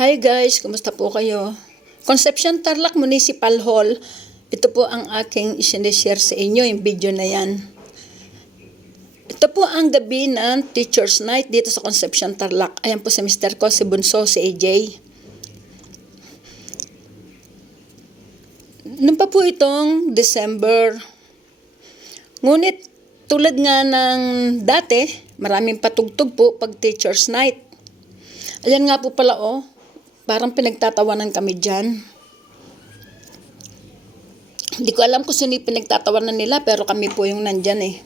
Hi guys, kumusta po kayo? Conception Tarlac Municipal Hall. Ito po ang aking isineshare sa inyo, yung video na yan. Ito po ang gabi ng Teacher's Night dito sa Conception Tarlac. Ayan po si Mr. ko, si Bunso, si AJ. Noon pa po itong December. Ngunit tulad nga ng dati, maraming patugtog po pag Teacher's Night. Ayan nga po pala oh, parang pinagtatawanan kami dyan. Hindi ko alam kung sino pinagtatawanan nila pero kami po yung nandyan eh.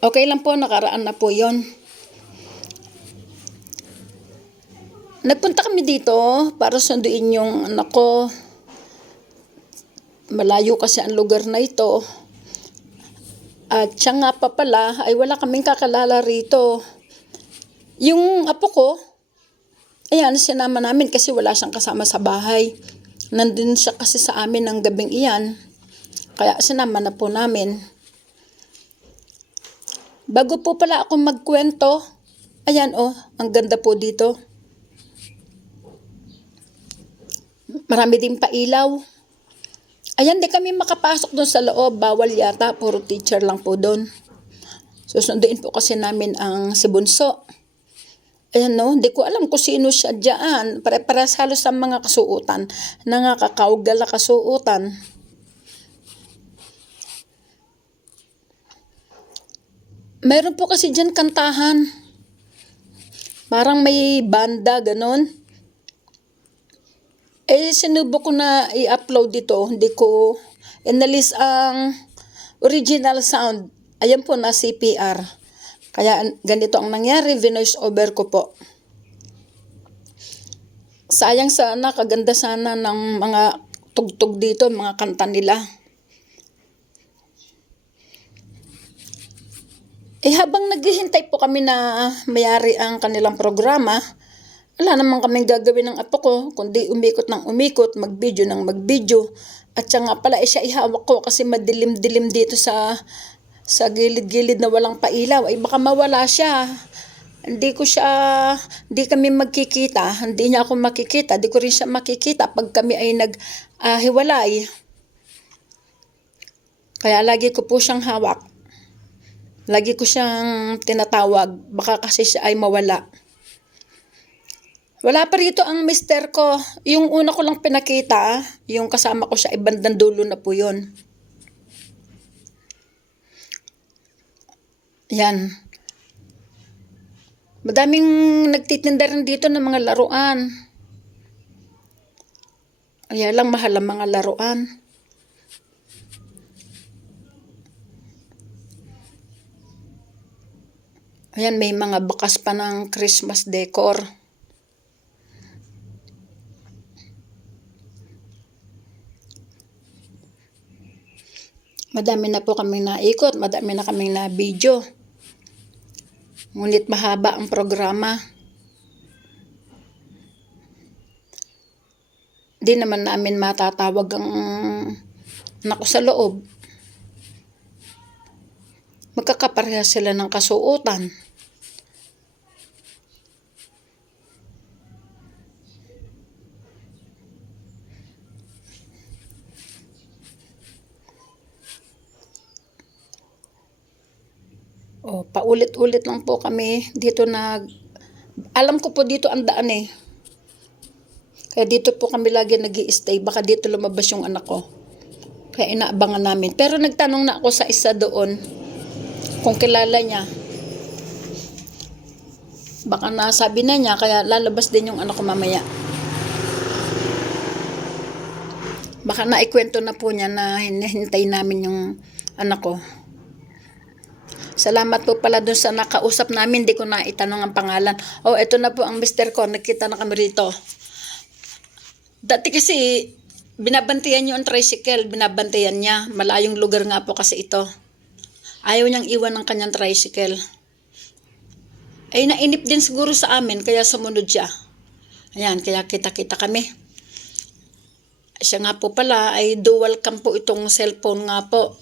Okay lang po, nakaraan na po yon. Nagpunta kami dito para sunduin yung anak ko. Malayo kasi ang lugar na ito. At siya nga pa pala ay wala kaming kakalala rito. Yung apo ko, ayan, sinama namin kasi wala siyang kasama sa bahay. Nandun siya kasi sa amin ng gabing iyan. Kaya sinama na po namin. Bago po pala ako magkwento, ayan oh, ang ganda po dito. Marami din pailaw. Ayan, di kami makapasok doon sa loob. Bawal yata, puro teacher lang po doon. Susunduin po kasi namin ang si. Ayan no, di ko alam kung sino siya dyan. Pare-pares halos sa mga kasuutan. Nangakakaugal na kasuutan. Meron po kasi dyan kantahan. Parang may banda, ganun. Eh, sinubo ko na i-upload dito. Hindi ko inalis ang original sound. Ayan po na CPR. Kaya ganito ang nangyari, vinoise over ko po. Sayang sana, kaganda sana ng mga tugtog dito, mga kanta nila. Eh habang naghihintay po kami na mayari ang kanilang programa, wala naman kaming gagawin ng apo ko, kundi umikot ng umikot, mag-video ng mag-video. At siya nga pala, eh, siya ihawak ko kasi madilim-dilim dito sa sa gilid-gilid na walang pailaw. Ay baka mawala siya. Hindi ko siya, hindi kami magkikita, hindi niya ako makikita, hindi ko rin siya makikita pag kami ay naghiwalay. Kaya lagi ko po siyang hawak. Lagi ko siyang tinatawag, baka kasi siya ay mawala. Wala pa rito ang mister ko. Yung una ko lang pinakita, yung kasama ko siya, ibandang dulo na po yun. Yan. Madaming nagtitinda rin dito ng mga laruan. Kaya lang mahal ang mga laruan. Ayan, may mga bakas pa ng Christmas decor. Madami na po kaming naikot, madami na kaming na video. Ngunit mahaba ang programa. Di naman namin matatawag ang nako sa loob. Magkakapareha sila ng kasuotan. O, paulit-ulit lang po kami dito nag... Alam ko po dito ang daan eh. Kaya dito po kami lagi nag stay Baka dito lumabas yung anak ko. Kaya inaabangan namin. Pero nagtanong na ako sa isa doon kung kilala niya. Baka nasabi na niya, kaya lalabas din yung anak ko mamaya. Baka naikwento na po niya na hinihintay namin yung anak ko. Salamat po pala dun sa nakausap namin. Hindi ko na itanong ang pangalan. Oh, eto na po ang mister ko. Nakita na kami rito. Dati kasi binabantayan niyo ang tricycle. Binabantayan niya. Malayong lugar nga po kasi ito. Ayaw niyang iwan ng kanyang tricycle. Ay nainip din siguro sa amin kaya sumunod siya. Ayan, kaya kita-kita kami. Siya nga po pala ay dual cam po itong cellphone nga po.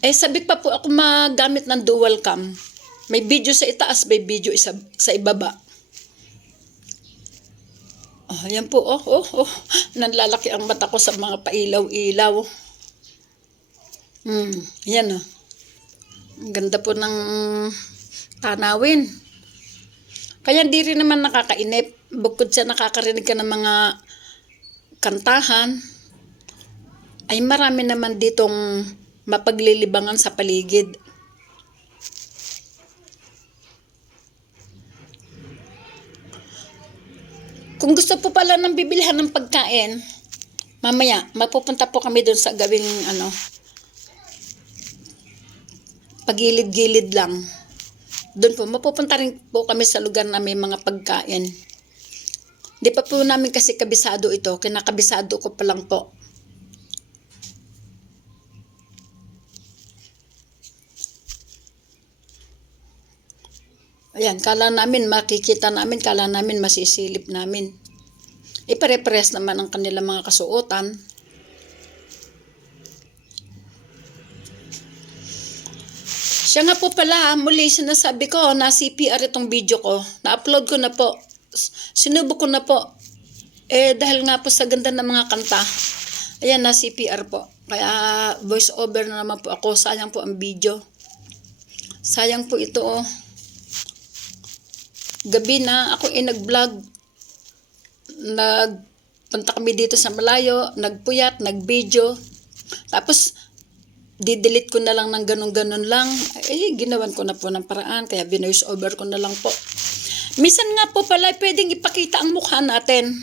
Eh, sabik pa po ako magamit ng dual cam. May video sa itaas, may video isa, sa ibaba. Oh, yan po, oh, oh, oh. Nanlalaki ang mata ko sa mga pailaw-ilaw. Hmm, yan oh. Ang ganda po ng tanawin. Kaya di rin naman nakakainip. Bukod sa nakakarinig ka ng mga kantahan, ay marami naman ditong mapaglilibangan sa paligid. Kung gusto po pala ng bibilihan ng pagkain, mamaya, mapupunta po kami doon sa gawing ano, pagilid-gilid lang. Doon po, mapupunta rin po kami sa lugar na may mga pagkain. Di pa po namin kasi kabisado ito, kinakabisado ko pa lang po. Ayan, kala namin makikita namin, kala namin masisilip namin. E pare-pares naman ang kanilang mga kasuotan. Siya nga po pala, muli sinasabi ko na CPR itong video ko. Na-upload ko na po. Sinubok ko na po. Eh, dahil nga po sa ganda ng mga kanta. Ayan na CPR po. Kaya voice over na naman po ako. Sayang po ang video. Sayang po ito oh. Gabi na ako ay nag-vlog. Nagpunta kami dito sa malayo. Nagpuyat, nag-video. Tapos didelete ko na lang ng ganun-ganun lang. Eh, ginawan ko na po ng paraan, kaya binoise over ko na lang po. Minsan nga po pala, pwedeng ipakita ang mukha natin.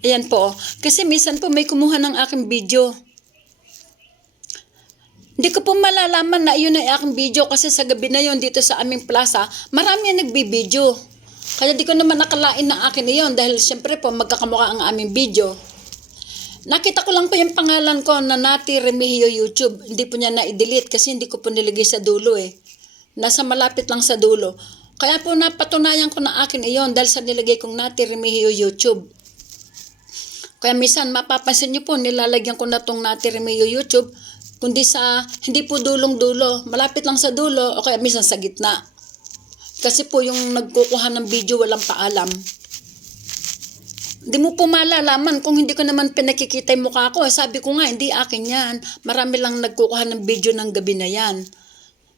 Ayan po. Kasi minsan po may kumuha ng aking video. Hindi ko po malalaman na yun ay aking video kasi sa gabi na yon dito sa aming plaza, marami ang nagbibideo. Kaya di ko naman nakalain na akin yun dahil siyempre po magkakamukha ang aming video. Nakita ko lang po yung pangalan ko na Nati Remigio YouTube. Hindi po niya na-delete kasi hindi ko po nilagay sa dulo eh. Nasa malapit lang sa dulo. Kaya po napatunayan ko na akin iyon dahil sa nilagay kong Nati Remigio YouTube. Kaya minsan mapapansin niyo po nilalagyan ko na tong Nati Remigio YouTube kundi sa hindi po dulong-dulo. Malapit lang sa dulo o kaya minsan sa gitna. Kasi po yung nagkukuha ng video walang paalam. Di mo po malalaman kung hindi ko naman pinakikita yung mukha ko. Sabi ko nga, hindi akin yan. Marami lang nagkukuha ng video ng gabi na yan.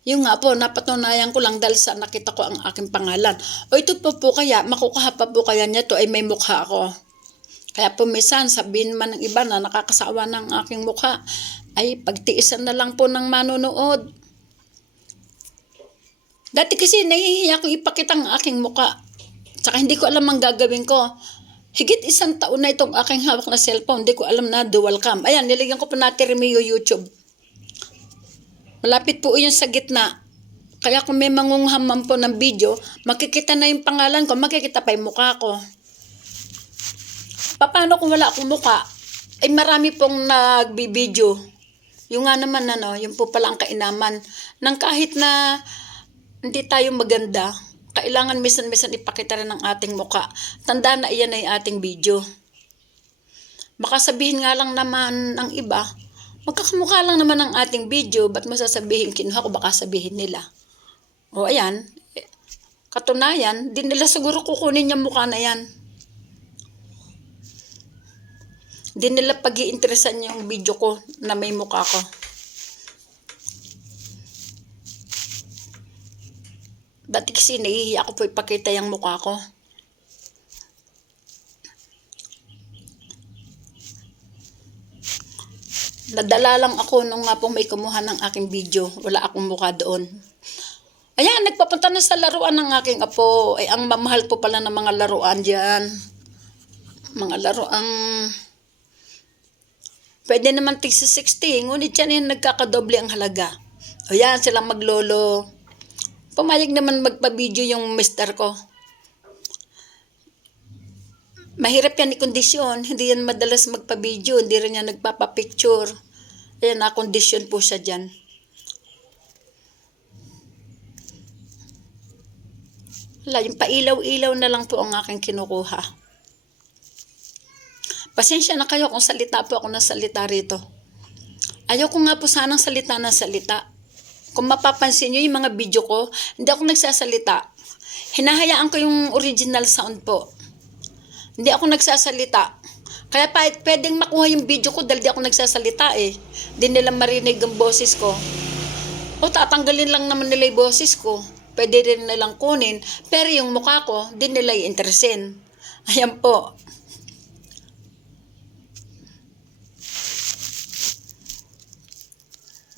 Yung nga po, napatunayan ko lang dahil sa nakita ko ang aking pangalan. O ito po po kaya, makukuha pa po kaya niya to ay may mukha ako. Kaya po minsan, sabihin man ng iba na nakakasawa ng aking mukha, ay pagtiisan na lang po ng manonood. Dati kasi nahihiya kong ipakita ang aking mukha. Tsaka hindi ko alam ang gagawin ko. Higit isang taon na itong aking hawak na cellphone. Hindi ko alam na dual cam. Ayan, nilagyan ko pa natin Remio YouTube. Malapit po yun sa gitna. Kaya kung may mangunghamam po ng video, makikita na yung pangalan ko, makikita pa yung mukha ko. Paano kung wala akong mukha? Ay marami pong nagbibideo. Yung nga naman ano, yung po pala ang kainaman. Nang kahit na hindi tayo maganda, kailangan misan-misan ipakita rin ang ating muka. Tandaan na iyan ay ating video. Baka sabihin nga lang naman ng iba, magkakamukha lang naman ang ating video, ba't mo sasabihin kinuha ko baka sabihin nila. O ayan, katunayan, di nila siguro kukunin yung mukha na yan. Di nila pag iinteresan yung video ko na may mukha ko. Dati kasi nahihiya ako po ipakita yung mukha ko. Nadala lang ako nung nga pong may kumuha ng aking video. Wala akong mukha doon. Ayan, nagpapunta na sa laruan ng aking apo. Ay, ang mamahal po pala ng mga laruan dyan. Mga laruang... Pwede naman tigsa 60. Ngunit yan yung nagkakadoble ang halaga. O yan, silang maglolo. Pumayag naman magpa-video yung mister ko. Mahirap yan i-kondisyon. Hindi yan madalas magpa-video. Hindi rin yan nagpapa-picture. Ayan, na-kondisyon po siya dyan. Wala, yung pailaw-ilaw na lang po ang aking kinukuha. Pasensya na kayo kung salita po ako ng salita rito. Ayaw ko nga po sanang salita ng salita. Kung mapapansin nyo yung mga video ko, hindi ako nagsasalita. Hinahayaan ko yung original sound po. Hindi ako nagsasalita. Kaya pa, pwedeng makuha yung video ko dahil di ako nagsasalita eh. Di nila marinig ang boses ko. O tatanggalin lang naman nila yung boses ko. Pwede rin nilang kunin. Pero yung mukha ko, di nila i-interesin. Ayan po.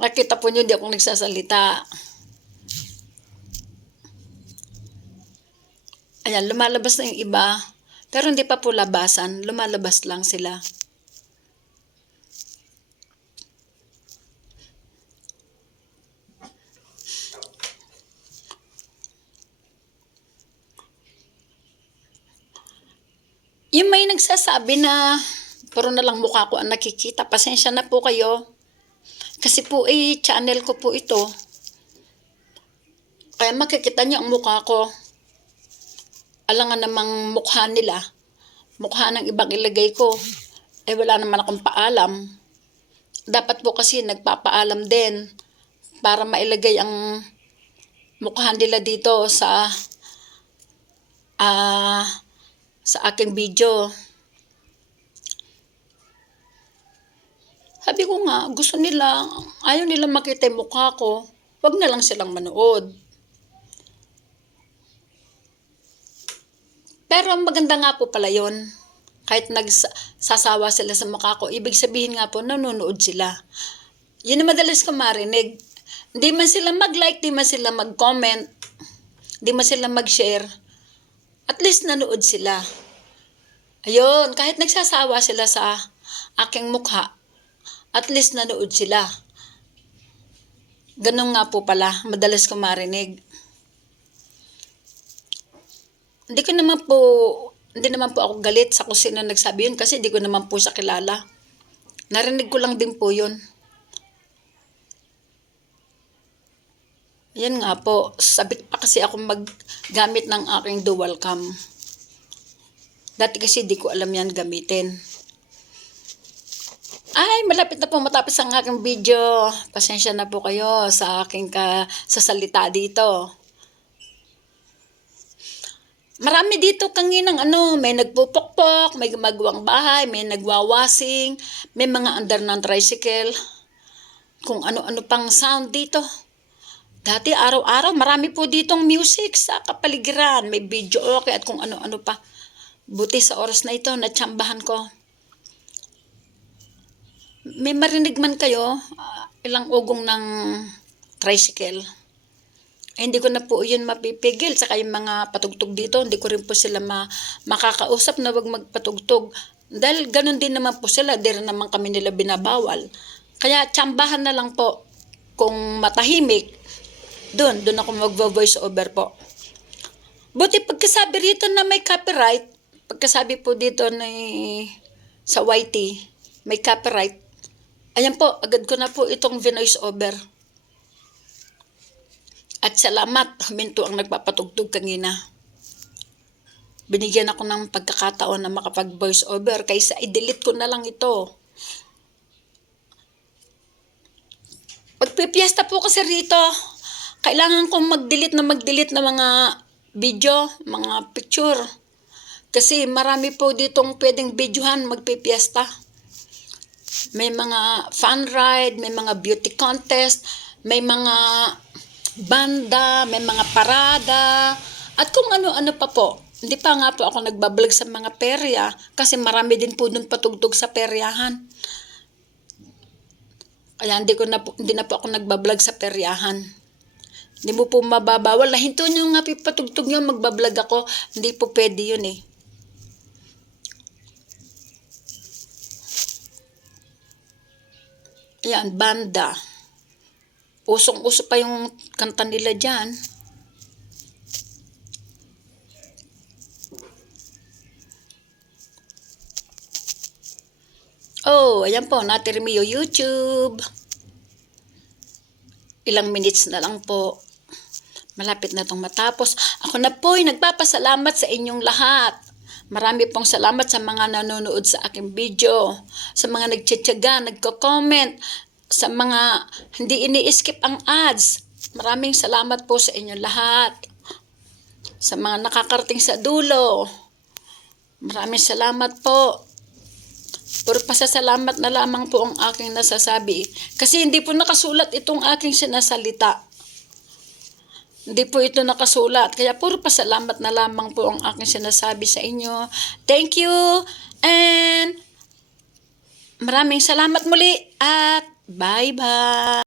Nakita po nyo, di ako nagsasalita. Ayan, lumalabas na yung iba. Pero hindi pa po labasan. Lumalabas lang sila. Yung may nagsasabi na puro na lang mukha ko ang nakikita. Pasensya na po kayo. Kasi po eh, channel ko po ito. Kaya makikita niyo ang mukha ko. Alangan namang mukha nila. Mukha ng ibang ilagay ko. Eh wala naman akong paalam. Dapat po kasi nagpapaalam din para mailagay ang mukha nila dito sa ah sa aking video. Sabi ko nga, gusto nila, ayaw nila makita yung mukha ko, wag na lang silang manood. Pero maganda nga po pala yon kahit nagsasawa sila sa mukha ko, ibig sabihin nga po, nanonood sila. Yun ang madalas ko marinig. Hindi man sila mag-like, di man sila mag-comment, di man sila mag-share. At least nanood sila. Ayun, kahit nagsasawa sila sa aking mukha, at least nanood sila. Ganun nga po pala, madalas ko marinig. Hindi ko naman po, hindi naman po ako galit sa kung sino nagsabi yun kasi hindi ko naman po siya kilala. Narinig ko lang din po yun. Yan nga po, sabik pa kasi ako maggamit ng aking dual cam. Dati kasi di ko alam yan gamitin. Ay, malapit na po matapos ang aking video. Pasensya na po kayo sa aking ka, sa salita dito. Marami dito kanginang ano, may nagpupokpok, may gumagawang bahay, may nagwawasing, may mga under ng tricycle. Kung ano-ano pang sound dito. Dati araw-araw marami po ditong music sa kapaligiran, may video okay at kung ano-ano pa. Buti sa oras na ito, natsambahan ko. May marinig man kayo, ah, ilang ugong ng tricycle. Eh, hindi ko na po yun mapipigil. Saka yung mga patugtog dito, hindi ko rin po sila ma makakausap na wag magpatugtog. Dahil ganun din naman po sila, di rin naman kami nila binabawal. Kaya tsambahan na lang po kung matahimik, doon, doon ako magvo-voice over po. Buti pagkasabi rito na may copyright, pagkasabi po dito na sa YT, may copyright, ayan po, agad ko na po itong voice over. At salamat, huminto ang nagpapatugtog kanina. Binigyan ako ng pagkakataon na makapag-voice over kaysa i-delete ko na lang ito. Pagpipiesta po kasi rito, kailangan kong mag-delete na mag-delete ng mga video, mga picture. Kasi marami po ditong pwedeng videohan magpipiesta. May mga fun ride, may mga beauty contest, may mga banda, may mga parada, at kung ano-ano pa po. Hindi pa nga po ako nagbablog sa mga perya kasi marami din po dun patugtog sa peryahan. Kaya hindi, ko na po, hindi na po ako nagbablog sa peryahan. Hindi mo po mababawal. Nahinto nyo nga patugtog nyo, magbablog ako. Hindi po pwede yun eh. Ayan, banda. Usong-uso pa yung kanta nila dyan. Oh, ayan po, Natirmio YouTube. Ilang minutes na lang po. Malapit na itong matapos. Ako na po ay nagpapasalamat sa inyong lahat. Marami pong salamat sa mga nanonood sa aking video, sa mga nagtsatsaga, nagko-comment, sa mga hindi ini-skip ang ads. Maraming salamat po sa inyo lahat. Sa mga nakakarating sa dulo. Maraming salamat po. Puro pasasalamat na lamang po ang aking nasasabi. Kasi hindi po nakasulat itong aking sinasalita. Hindi po ito nakasulat. Kaya puro pasalamat na lamang po ang aking sinasabi sa inyo. Thank you. And maraming salamat muli. At bye-bye.